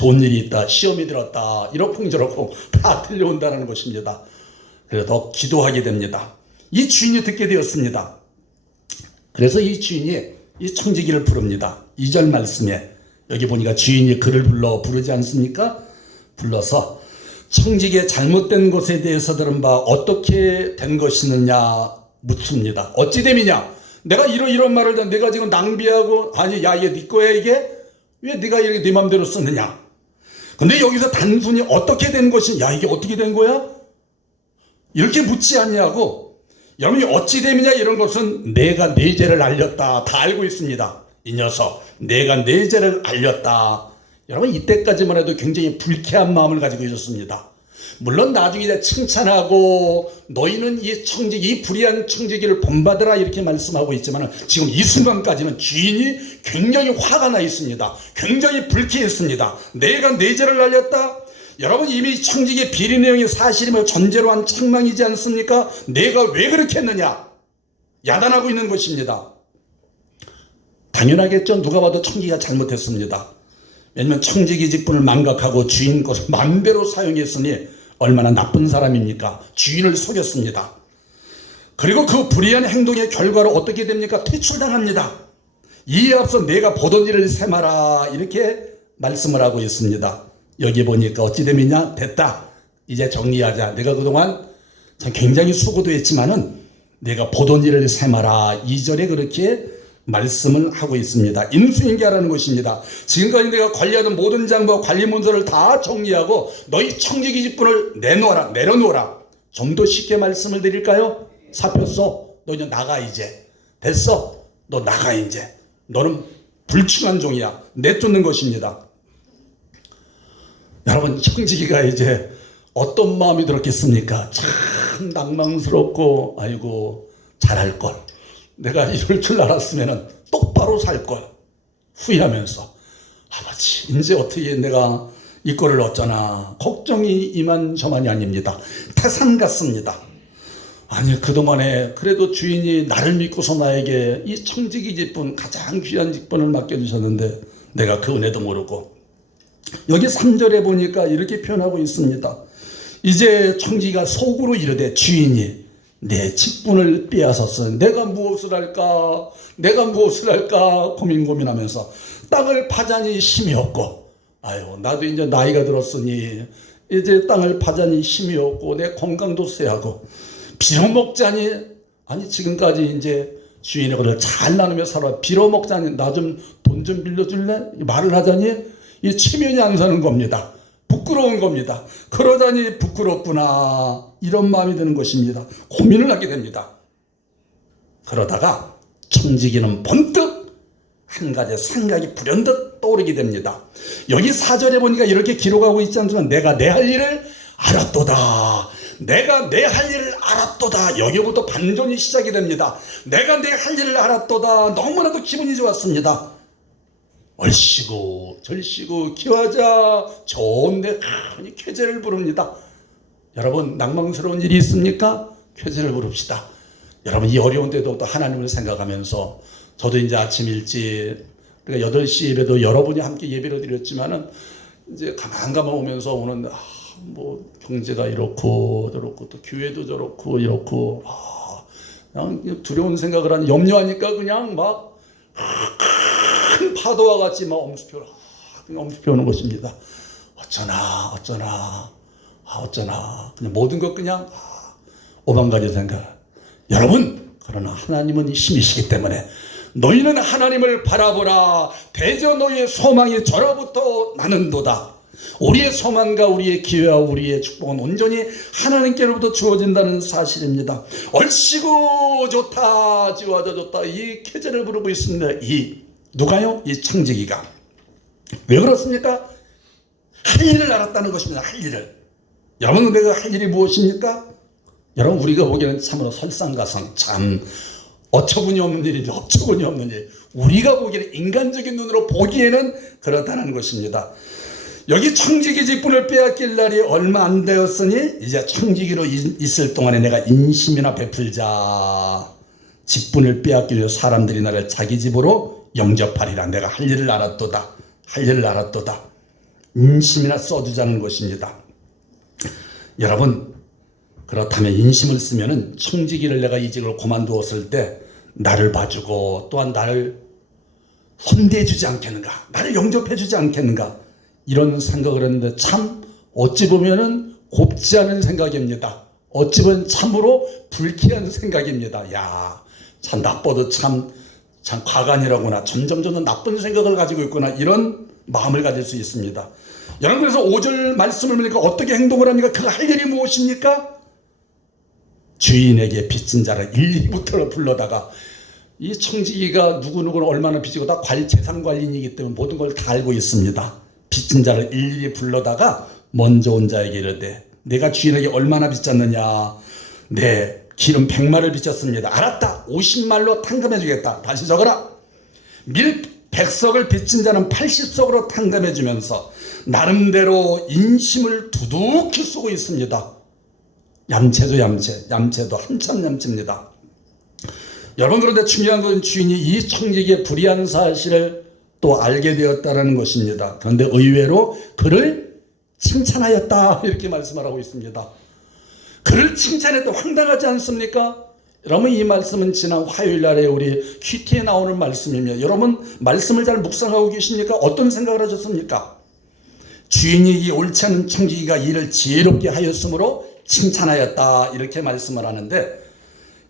좋은 일이 있다, 시험이 들었다, 이러쿵저러쿵 다 들려온다는 것입니다. 그래서 기도하게 됩니다. 이 주인이 듣게 되었습니다. 그래서 이 주인이 이 청지기를 부릅니다. 2절 말씀에 여기 보니까 주인이 그를 부르지 않습니까? 불러서 청지기의 잘못된 것에 대해서 들은 바 어떻게 된 것이느냐 묻습니다. 어찌 됨이냐? 내가 이런 말을 내가 지금 낭비하고, 아니 야 이게 네 거야, 이게 왜 네가 이렇게 네 맘대로 쓰느냐? 근데 여기서 단순히 어떻게 된 것이냐, 야 이게 어떻게 된 거야? 이렇게 묻지 않냐고. 여러분이 어찌 됨이냐, 이런 것은 내가 내 죄를 알렸다, 다 알고 있습니다. 이 녀석 내가 내 죄를 알렸다. 여러분 이때까지만 해도 굉장히 불쾌한 마음을 가지고 있었습니다. 물론 나중에 이제 칭찬하고 너희는 이 불의한 청지기를 본받으라 이렇게 말씀하고 있지만, 지금 이 순간까지는 주인이 굉장히 화가 나 있습니다. 굉장히 불쾌했습니다. 내가 내 죄를 알렸다. 여러분 이미 청지기의 비리 내용이 사실이며 전제로 한 책망이지 않습니까? 내가 왜 그렇게 했느냐 야단하고 있는 것입니다. 당연하겠죠. 누가 봐도 청지기가 잘못했습니다. 왜냐하면 청지기 직분을 망각하고 주인 것을 마음대로 사용했으니 얼마나 나쁜 사람입니까? 주인을 속였습니다. 그리고 그 불의한 행동의 결과로 어떻게 됩니까? 퇴출당합니다. 이에 앞서 내가 보던 일을 세마라 이렇게 말씀을 하고 있습니다. 여기 보니까 어찌 됨이냐? 됐다. 이제 정리하자. 내가 그동안 참 굉장히 수고도 했지만은 내가 보던 일을 세마라. 2절에 그렇게 말씀을 하고 있습니다. 인수인계하라는 것입니다. 지금까지 내가 관리하던 모든 장부와 관리 문서를 다 정리하고 너희 청지기 직분을 내려놓아라. 좀 더 쉽게 말씀을 드릴까요? 사표 써. 너 이제 나가 이제. 됐어. 너 나가 이제. 너는 불충한 종이야. 내쫓는 것입니다. 여러분 청지기가 이제 어떤 마음이 들었겠습니까? 참 낭망스럽고, 아이고 잘할걸, 내가 이럴 줄 알았으면 똑바로 살걸 후회하면서, 아버지 이제 어떻게 내가 이 꼴을 어쩌나 걱정이 이만저만이 아닙니다. 태산 같습니다. 아니 그동안에 그래도 주인이 나를 믿고서 나에게 이 청지기 직분, 가장 귀한 직분을 맡겨주셨는데 내가 그 은혜도 모르고. 여기 3절에 보니까 이렇게 표현하고 있습니다. 이제 청지기가 속으로 이르되 주인이 내 직분을 빼앗았어. 내가 무엇을 할까 고민하면서 땅을 파자니 힘이 없고, 아유 나도 이제 나이가 들었으니 이제 땅을 파자니 힘이 없고 내 건강도 쇠하고 빌어먹자니, 아니 지금까지 이제 주인의 것을 잘 나누며 살아, 빌어먹자니 나 좀 돈 좀 빌려줄래? 말을 하자니 이 체면이 안 사는 겁니다. 부끄러운 겁니다. 그러다니 부끄럽구나 이런 마음이 드는 것입니다. 고민을 하게 됩니다. 그러다가 청지기는 번뜩 한 가지 생각이 불현듯 떠오르게 됩니다. 여기 4절에 보니까 이렇게 기록하고 있지 않지만 내가 내 할 일을 알았도다. 내가 내 할 일을 알았도다. 여기부터 반전이 시작이 됩니다. 내가 내 할 일을 알았도다. 너무나도 기분이 좋았습니다. 얼씨구 절씨구 기와자 좋은데 아니 쾌재를 부릅니다. 여러분 낭망스러운 일이 있습니까? 쾌재를 부릅시다. 여러분 이 어려운 때도 또 하나님을 생각하면서, 저도 이제 아침 일찍 그러니까 8시 예배도 여러분이 함께 예배를 드렸지만은 이제 가만 오면서 오는 뭐 경제가 이렇고 저렇고 또 교회도 저렇고 이렇고 그냥 두려운 생각을 하니 염려하니까 그냥 막 큰 파도와 같이 막 엄습해오는 것입니다. 어쩌나 그냥 모든 것 그냥 오만가지 생각. 여러분 그러나 하나님은 힘이시기 때문에 너희는 하나님을 바라보라. 대저 너희의 소망이 저로부터 나는도다. 우리의 소망과 우리의 기회와 우리의 축복은 온전히 하나님께로부터 주어진다는 사실입니다. 얼씨구 좋다 지와자 좋다 이 쾌재를 부르고 있습니다. 누가요? 이 청지기가. 왜 그렇습니까? 할 일을 알았다는 것입니다. 할 일을. 여러분 내가 할 일이 무엇입니까? 여러분 우리가 보기에는 참으로 설상가상 참 어처구니 없는 일인지 어처구니 없는 일, 우리가 보기에는 인간적인 눈으로 보기에는 그렇다는 것입니다. 여기 청지기 직분을 빼앗길 날이 얼마 안 되었으니 이제 청지기로 있을 동안에 내가 인심이나 베풀자. 직분을 빼앗기 위해 사람들이 나를 자기 집으로 영접하리라. 내가 할 일을 알았도다. 인심이나 써주자는 것입니다. 여러분, 그렇다면 인심을 쓰면은 청지기를 내가 이직을 그만두었을 때 나를 봐주고 또한 나를 선대해주지 않겠는가, 나를 영접해주지 않겠는가, 이런 생각을 했는데 참 어찌 보면은 곱지 않은 생각입니다. 어찌 보면 참으로 불쾌한 생각입니다. 야, 참 나빠도 참 과간이라구나, 점점 나쁜 생각을 가지고 있구나, 이런 마음을 가질 수 있습니다. 여러분, 그래서 5절 말씀을 보니까 어떻게 행동을 합니까? 그가 할 일이 무엇입니까? 주인에게 빚진 자를 일일부터 불러다가, 이 청지기가 누구누구는 얼마나 빚지고 다 재산관리인이기 때문에 모든 걸 다 알고 있습니다. 빚진 자를 일일이 불러다가 먼저 온 자에게 이르되, 내가 주인에게 얼마나 빚졌느냐? 네, 기름 100마를 빚졌습니다. 알았다, 50말로 탕감해 주겠다. 다시 적어라. 밀 100석을 빚진 자는 80석으로 탕감해 주면서 나름대로 인심을 두둑히 쓰고 있습니다. 얌체도 얌체도 한참 얌체입니다. 여러분, 그런데 중요한 건 주인이 이 청지기의 불의한 사실을 또 알게 되었다는 것입니다. 그런데 의외로 그를 칭찬하였다, 이렇게 말씀을 하고 있습니다. 그를 칭찬했다, 황당하지 않습니까? 여러분, 이 말씀은 지난 화요일 날에 우리 큐티에 나오는 말씀이며, 여러분 말씀을 잘 묵상하고 계십니까? 어떤 생각을 하셨습니까? 주인이 이 옳지 않은 청지기가 일을 지혜롭게 하였으므로 칭찬하였다, 이렇게 말씀을 하는데,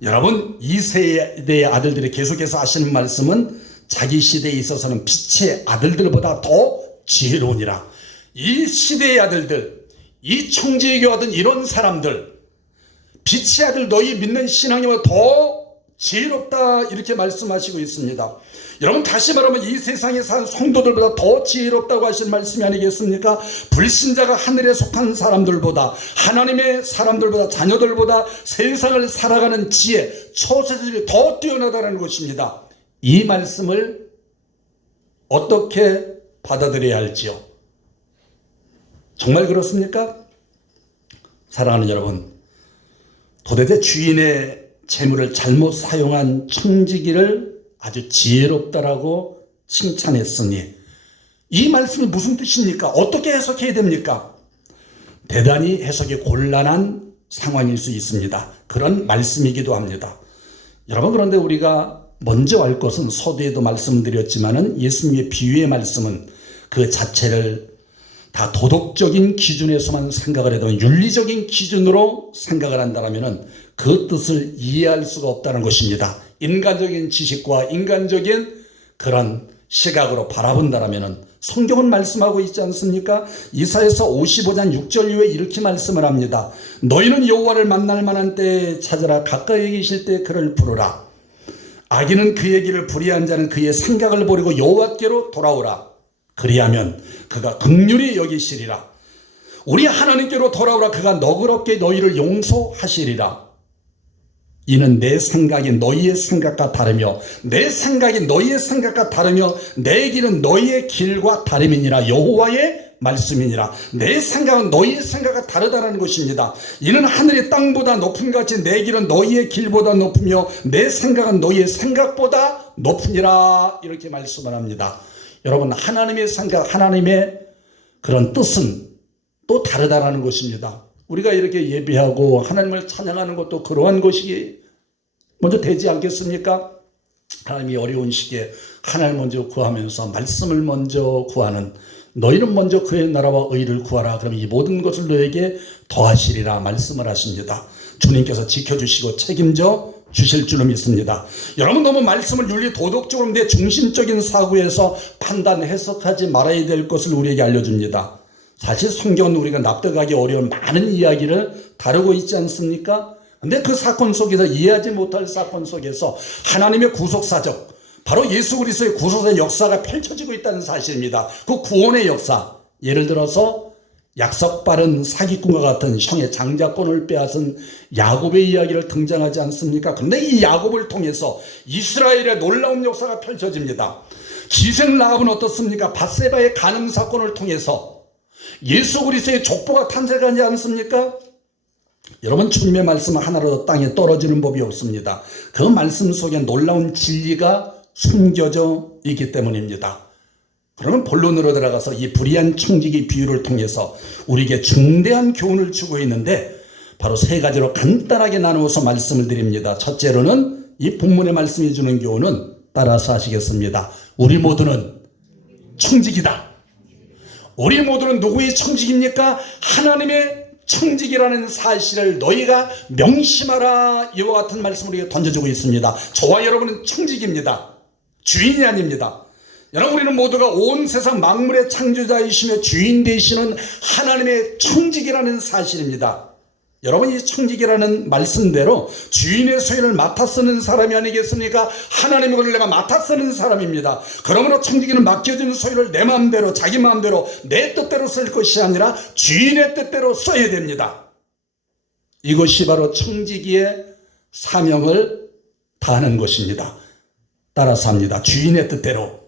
여러분, 이 세대의 아들들이 계속해서 하시는 말씀은 자기 시대에 있어서는 빛의 아들들보다 더 지혜로우니라. 이 시대의 아들들, 이 청지기에 하던 이런 사람들, 빛의 아들 너희 믿는 신앙이보다 더 지혜롭다, 이렇게 말씀하시고 있습니다. 여러분, 다시 말하면 이 세상에 사는 성도들보다 더 지혜롭다고 하신 말씀이 아니겠습니까? 불신자가 하늘에 속한 사람들보다, 하나님의 사람들보다, 자녀들보다 세상을 살아가는 지혜, 처세들이 더 뛰어나다는 것입니다. 이 말씀을 어떻게 받아들여야 할지요? 정말 그렇습니까? 사랑하는 여러분, 도대체 주인의 재물을 잘못 사용한 청지기를 아주 지혜롭다라고 칭찬했으니, 이 말씀이 무슨 뜻입니까? 어떻게 해석해야 됩니까? 대단히 해석이 곤란한 상황일 수 있습니다. 그런 말씀이기도 합니다. 여러분, 그런데 우리가 먼저 알 것은, 서두에도 말씀드렸지만은 예수님의 비유의 말씀은 그 자체를 다 도덕적인 기준에서만 생각을 해도, 윤리적인 기준으로 생각을 한다면은 그 뜻을 이해할 수가 없다는 것입니다. 인간적인 지식과 인간적인 그런 시각으로 바라본다면은, 성경은 말씀하고 있지 않습니까? 이사야서 55장 6절 이후에 이렇게 말씀을 합니다. 너희는 여호와를 만날 만한 때에 찾으라. 가까이 계실 때 그를 부르라. 악인은 그의 길을 불의한 자는 그의 생각을 버리고 여호와께로 돌아오라. 그리하면 그가 긍휼히 여기시리라. 우리 하나님께로 돌아오라. 그가 너그럽게 너희를 용서하시리라. 이는 내 생각이 너희의 생각과 다르며 내 생각이 너희의 생각과 다르며 내 길은 너희의 길과 다름이니라. 여호와의 말씀이니라. 내 생각은 너희의 생각과 다르다는 것입니다. 이는 하늘이 땅보다 높은 같이 내 길은 너희의 길보다 높으며 내 생각은 너희의 생각보다 높으니라. 이렇게 말씀을 합니다. 여러분, 하나님의 생각, 하나님의 그런 뜻은 또 다르다는 것입니다. 우리가 이렇게 예배하고 하나님을 찬양하는 것도 그러한 것이 먼저 되지 않겠습니까? 하나님이 어려운 시기에 하나님을 먼저 구하면서 말씀을 먼저 구하는, 너희는 먼저 그의 나라와 의를 구하라. 그러면 이 모든 것을 너에게 더하시리라 말씀을 하십니다. 주님께서 지켜주시고 책임져 주실 줄로 믿습니다. 여러분, 너무 말씀을 윤리 도덕적으로 내 중심적인 사고에서 판단 해석하지 말아야 될 것을 우리에게 알려줍니다. 사실 성경은 우리가 납득하기 어려운 많은 이야기를 다루고 있지 않습니까? 근데 그 사건 속에서, 이해하지 못할 사건 속에서 하나님의 구속사적, 바로 예수 그리스도의 구속의 역사가 펼쳐지고 있다는 사실입니다. 그 구원의 역사, 예를 들어서 약속바른 사기꾼과 같은 형의 장자권을 빼앗은 야곱의 이야기를 등장하지 않습니까? 그런데 이 야곱을 통해서 이스라엘의 놀라운 역사가 펼쳐집니다. 기생 라합은 어떻습니까? 밧세바의 간음 사건을 통해서 예수 그리스도의 족보가 탄생하지 않습니까? 여러분, 주님의 말씀은 하나라도 땅에 떨어지는 법이 없습니다. 그 말씀 속에 놀라운 진리가 숨겨져 있기 때문입니다. 그러면 본론으로 들어가서 이 불의한 청지기 비유를 통해서 우리에게 중대한 교훈을 주고 있는데 바로 세 가지로 간단하게 나누어서 말씀을 드립니다. 첫째로는 이 본문의 말씀이 주는 교훈은 따라서 하시겠습니다. 우리 모두는 청지기다. 우리 모두는 누구의 청지기입니까? 하나님의 청지기라는 사실을 너희가 명심하라. 이와 같은 말씀을 우리에게 던져주고 있습니다. 저와 여러분은 청지기입니다. 주인이 아닙니다. 여러분, 우리는 모두가 온 세상 만물의 창조자이시며 주인 되시는 하나님의 청지기라는 사실입니다. 여러분, 이 청지기라는 말씀대로 주인의 소유를 맡아 쓰는 사람이 아니겠습니까? 하나님의 것을 내가 맡아 쓰는 사람입니다. 그러므로 청지기는 맡겨진 소유를 내 마음대로, 자기 마음대로, 내 뜻대로 쓸 것이 아니라 주인의 뜻대로 써야 됩니다. 이것이 바로 청지기의 사명을 다하는 것입니다. 따라서 합니다. 주인의 뜻대로.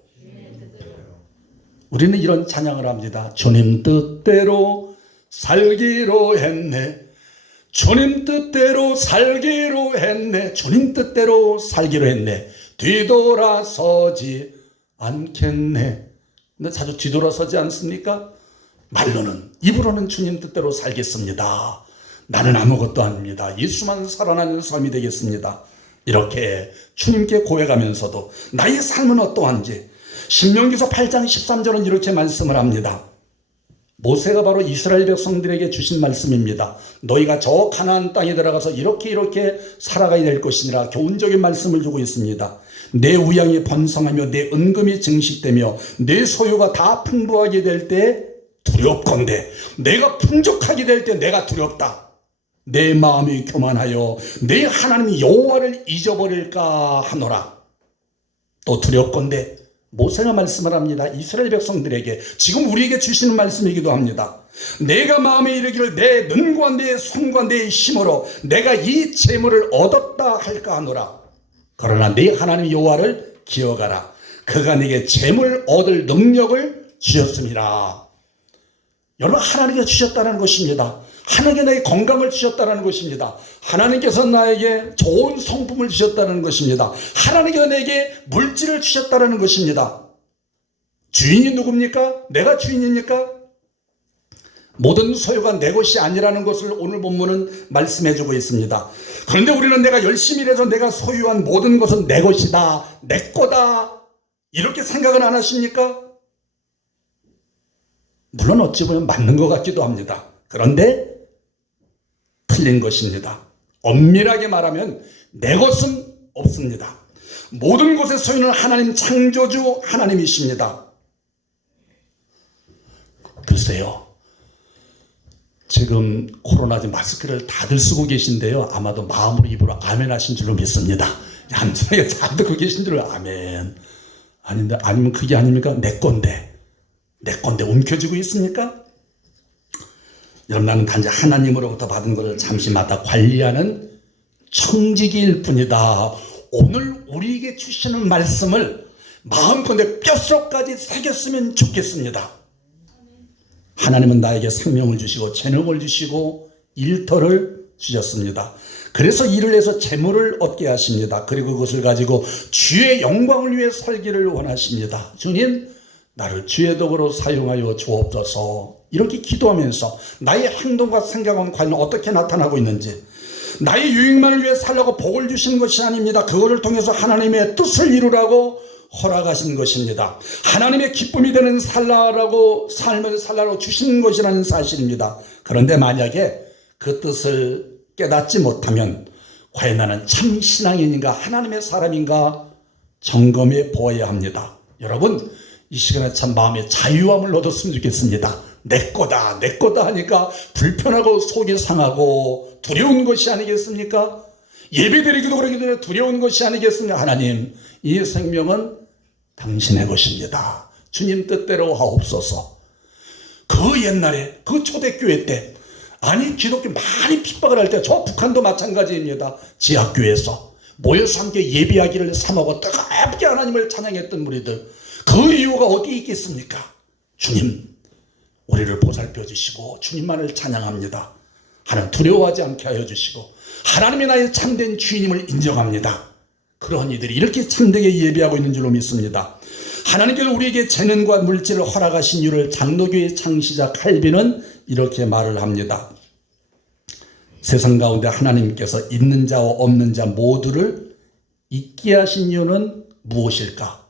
우리는 이런 찬양을 합니다. 주님 뜻대로 살기로 했네. 주님 뜻대로 살기로 했네. 주님 뜻대로 살기로 했네. 뒤돌아서지 않겠네. 근데 자주 뒤돌아서지 않습니까? 말로는, 입으로는 주님 뜻대로 살겠습니다. 나는 아무것도 아닙니다. 예수만 살아나는 삶이 되겠습니다. 이렇게 주님께 고백하면서도 나의 삶은 어떠한지 신명기서 8장 13절은 이렇게 말씀을 합니다. 모세가 바로 이스라엘 백성들에게 주신 말씀입니다. 너희가 저 가나안 땅에 들어가서 이렇게 살아가야 될 것이니라 교훈적인 말씀을 주고 있습니다. 내 우양이 번성하며 내 은금이 증식되며 내 소유가 다 풍부하게 될 때 두렵건대, 내가 풍족하게 될 때 내가 두렵다. 내 마음이 교만하여 내 하나님 여호와를 잊어버릴까 하노라. 또 두렵건대, 모세가 말씀을 합니다. 이스라엘 백성들에게, 지금 우리에게 주시는 말씀이기도 합니다. 내가 마음에 이르기를 내 눈과 내 손과 내 힘으로 내가 이 재물을 얻었다 할까 하노라. 그러나 네 하나님 여호와를 기억하라. 그가 네게 재물 얻을 능력을 주셨습니다. 여러분, 하나님께 주셨다는 것입니다. 하나님께 나에게 건강을 주셨다는 것입니다. 하나님께서 나에게 좋은 성품을 주셨다는 것입니다. 하나님께서 내게 물질을 주셨다는 것입니다. 주인이 누굽니까? 내가 주인입니까? 모든 소유가 내 것이 아니라는 것을 오늘 본문은 말씀해주고 있습니다. 그런데 우리는 내가 열심히 일해서 내가 소유한 모든 것은 내 것이다, 내 거다, 이렇게 생각은 안 하십니까? 물론 어찌 보면 맞는 것 같기도 합니다. 그런데 틀린 것입니다. 엄밀하게 말하면 내 것은 없습니다. 모든 것의 소유는 하나님 창조주 하나님이십니다. 글쎄요, 지금 코로나 마스크를 다들 쓰고 계신데요, 아마도 마음으로 입으로 아멘 하신 줄로 믿습니다. 얌전하게 잘 듣고 계신 줄로 아멘. 아닌데, 아니면 그게 아닙니까? 내 건데 움켜쥐고 있습니까? 여러분, 나는 단지 하나님으로부터 받은 것을 잠시마다 관리하는 청지기일 뿐이다. 오늘 우리에게 주시는 말씀을 마음껏 내 뼛속까지 새겼으면 좋겠습니다. 하나님은 나에게 생명을 주시고 재능을 주시고 일터를 주셨습니다. 그래서 일을 해서 재물을 얻게 하십니다. 그리고 그것을 가지고 주의 영광을 위해 살기를 원하십니다. 주님, 나를 주의 덕으로 사용하여 주옵소서. 이렇게 기도하면서 나의 행동과 생각은 과연 어떻게 나타나고 있는지, 나의 유익만을 위해 살라고 복을 주신 것이 아닙니다. 그거를 통해서 하나님의 뜻을 이루라고 허락하신 것입니다. 하나님의 기쁨이 되는 삶을 살라고 주신 것이라는 사실입니다. 그런데 만약에 그 뜻을 깨닫지 못하면 과연 나는 참 신앙인인가, 하나님의 사람인가 점검해 보아야 합니다. 여러분, 이 시간에 참 마음의 자유함을 얻었으면 좋겠습니다. 내 거다 하니까 불편하고 속이 상하고 두려운 것이 아니겠습니까? 예배드리기도 그러기 전에 두려운 것이 아니겠습니까? 하나님, 이 생명은 당신의 것입니다. 주님 뜻대로 하옵소서. 그 옛날에, 그 초대교회 때, 아니 기독교 많이 핍박을 할 때, 저 북한도 마찬가지입니다. 지하교회에서 모여서 함께 예배하기를 삼하고 뜨겁게 하나님을 찬양했던 무리들, 그 이유가 어디 있겠습니까? 주님, 우리를 보살펴 주시고 주님만을 찬양합니다. 하나님, 두려워하지 않게 하여 주시고 하나님이 나의 참된 주인임을 인정합니다. 그런 이들이 이렇게 참되게 예배하고 있는 줄로 믿습니다. 하나님께서 우리에게 재능과 물질을 허락하신 이유를 장로교의 창시자 칼빈은 이렇게 말을 합니다. 세상 가운데 하나님께서 있는 자와 없는 자 모두를 있게 하신 이유는 무엇일까?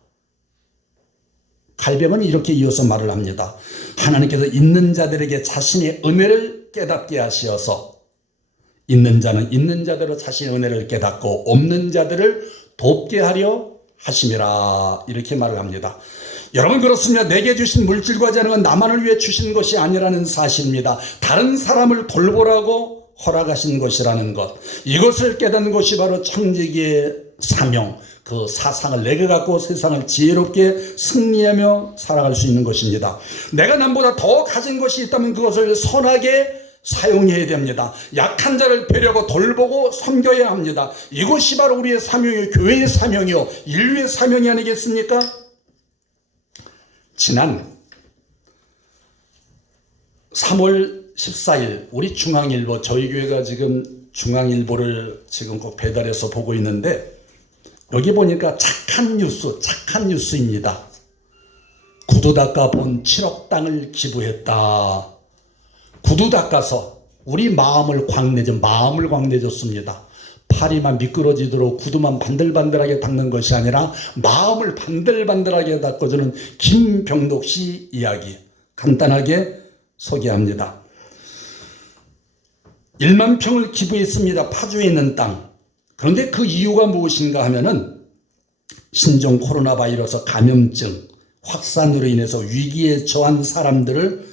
칼빈은 이렇게 이어서 말을 합니다. 하나님께서 있는 자들에게 자신의 은혜를 깨닫게 하시어서 있는 자는 있는 자대로 자신의 은혜를 깨닫고 없는 자들을 돕게 하려 하심이라, 이렇게 말을 합니다. 여러분, 그렇습니다. 내게 주신 물질과 재능은 나만을 위해 주신 것이 아니라는 사실입니다. 다른 사람을 돌보라고 허락하신 것이라는 것, 이것을 깨닫는 것이 바로 청지기의 사명, 그 사상을 내게 갖고 세상을 지혜롭게 승리하며 살아갈 수 있는 것입니다. 내가 남보다 더 가진 것이 있다면 그것을 선하게 사용해야 됩니다. 약한 자를 배려하고 돌보고 섬겨야 합니다. 이것이 바로 우리의 사명이요, 교회의 사명이요, 인류의 사명이 아니겠습니까? 지난 3월 14일 우리 중앙일보, 저희 교회가 지금 중앙일보를 지금 꼭 배달해서 보고 있는데, 여기 보니까 착한 뉴스입니다. 구두 닦아 본 7억 땅을 기부했다. 구두 닦아서 우리 마음을 광내줬습니다. 팔이만 미끄러지도록 구두만 반들반들하게 닦는 것이 아니라 마음을 반들반들하게 닦아주는 김병록 씨 이야기 간단하게 소개합니다. 1만 평을 기부했습니다. 파주에 있는 땅. 그런데 그 이유가 무엇인가 하면은 신종 코로나 바이러스 감염증 확산으로 인해서 위기에 처한 사람들을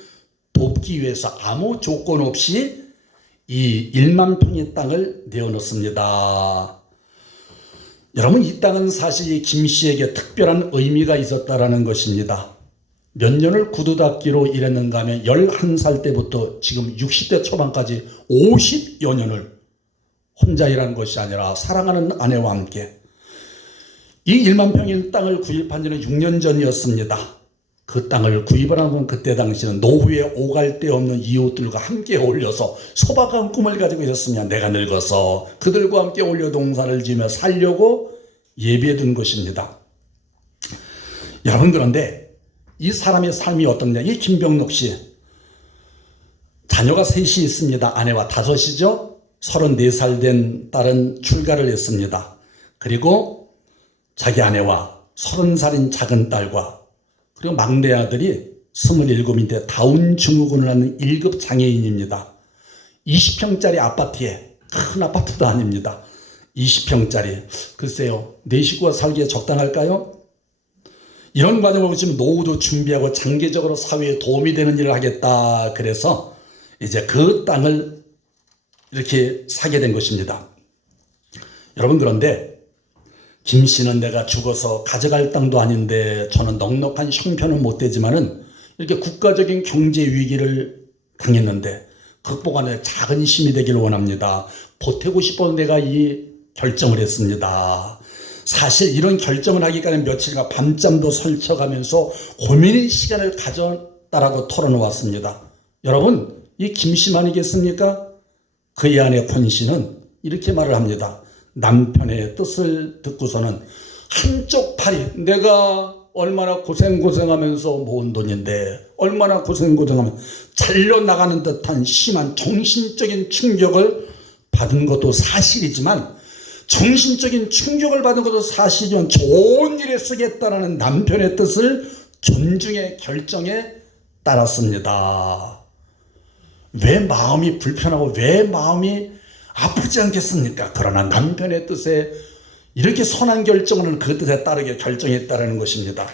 돕기 위해서 아무 조건 없이 이 1만 평의 땅을 내어놓습니다. 여러분, 이 땅은 사실 김 씨에게 특별한 의미가 있었다라는 것입니다. 몇 년을 구두 닦기로 일했는가 하면 11살 때부터 지금 60대 초반까지 50여 년을 혼자 일하는 것이 아니라 사랑하는 아내와 함께 이 1만 평의 땅을 구입한 지는 6년 전이었습니다. 그 땅을 구입을 하면 그때 당시는 노후에 오갈 데 없는 이웃들과 함께 어울려서 소박한 꿈을 가지고 있었으며 내가 늙어서 그들과 함께 어울려 농사를 지으며 살려고 예비해 둔 것입니다. 여러분, 그런데 이 사람의 삶이 어떻냐? 이 김병록 씨 자녀가 셋이 있습니다. 아내와 다섯이죠. 34살 된 딸은 출가를 했습니다. 그리고 자기 아내와 30살인 작은 딸과 그리고 막내 아들이 27인데 다운 증후군을 하는 1급 장애인입니다. 20평짜리 아파트에, 큰 아파트도 아닙니다. 20평짜리. 글쎄요, 네 식구가 살기에 적당할까요? 이런 과정을 보시면 노후도 준비하고 장기적으로 사회에 도움이 되는 일을 하겠다. 그래서 이제 그 땅을 이렇게 사게 된 것입니다. 여러분, 그런데 김 씨는 내가 죽어서 가져갈 땅도 아닌데 저는 넉넉한 형편은 못 되지만은 이렇게 국가적인 경제 위기를 당했는데 극복하는 작은 힘이 되기를 원합니다. 보태고 싶어서 내가 이 결정을 했습니다. 사실 이런 결정을 하기까지 며칠간 밤잠도 설쳐가면서 고민의 시간을 가졌다라고 털어놓았습니다. 여러분, 이 김 씨만이겠습니까? 그의 아내 권 씨는 이렇게 말을 합니다. 남편의 뜻을 듣고서는 한쪽 팔이 내가 얼마나 고생하면서 모은 돈인데 얼마나 고생하면 잘려나가는 듯한 심한 정신적인 충격을 받은 것도 사실이지만 정신적인 충격을 받은 것도 사실이지만 좋은 일에 쓰겠다라는 남편의 뜻을 존중의 결정에 따랐습니다. 왜 마음이 불편하고 왜 마음이 아프지 않겠습니까? 그러나 남편의 뜻에 이렇게 선한 결정을 그 뜻에 따르게 결정했다는 것입니다.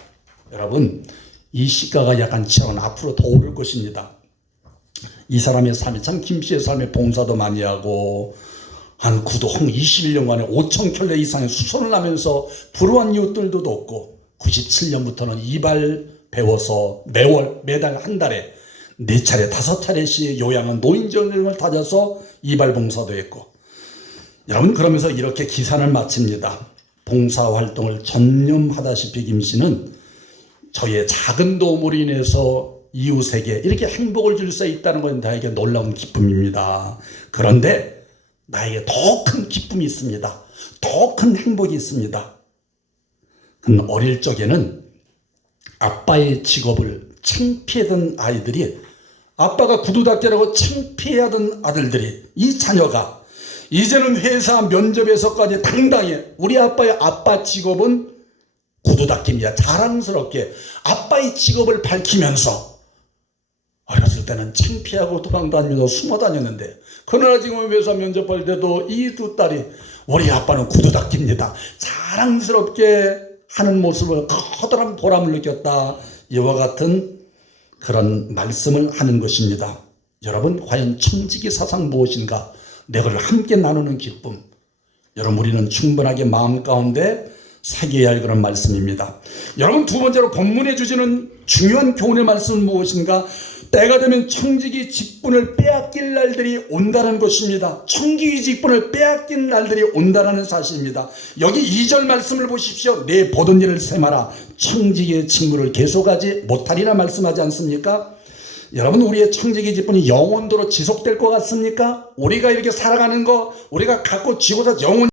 여러분, 이 시가가 약간 치러는 앞으로 더 오를 것입니다. 이 사람의 삶이 참 김 씨의 삶에 봉사도 많이 하고 한 구도 21년간에 5천 켤레 이상의 수선을 하면서 불우한 이웃들도 돕고 97년부터는 이발 배워서 매달 한 달에 4차례 5차례씩 요양은 노인정을 다져서 이발 봉사도 했고 여러분 그러면서 이렇게 기산을 마칩니다. 봉사활동을 전념하다시피 김 씨는 저의 작은 도움으로 인해서 이웃에게 이렇게 행복을 줄 수 있다는 건 나에게 놀라운 기쁨입니다. 그런데 나에게 더 큰 기쁨이 있습니다. 더 큰 행복이 있습니다. 어릴 적에는 아빠의 직업을 창피하던 아이들이, 아빠가 구두닦이라고 창피하던 아들들이, 이 자녀가 이제는 회사 면접에서까지 당당히 우리 아빠의 아빠 직업은 구두닦기입니다. 자랑스럽게 아빠의 직업을 밝히면서, 어렸을 때는 창피하고 도망다니면서 숨어 다녔는데, 그러나 지금은 회사 면접할 때도 이 두 딸이 우리 아빠는 구두닦기입니다, 자랑스럽게 하는 모습을 커다란 보람을 느꼈다. 이와 같은 그런 말씀을 하는 것입니다. 여러분, 과연 청지기 사상 무엇인가? 내가 함께 나누는 기쁨, 여러분 우리는 충분하게 마음 가운데 새겨야 할 그런 말씀입니다. 여러분, 두 번째로 본문에 주시는 중요한 교훈의 말씀은 무엇인가? 때가 되면 청지기 직분을 빼앗길 날들이 온다는 것입니다. 청지기 직분을 빼앗긴 날들이 온다는 사실입니다. 여기 2절 말씀을 보십시오. 내 보던 일을 세마라. 청지기의 직분을 계속하지 못하리라 말씀하지 않습니까? 여러분, 우리의 청지기 직분이 영원토록 지속될 것 같습니까? 우리가 이렇게 살아가는 거, 우리가 갖고 지고서 영원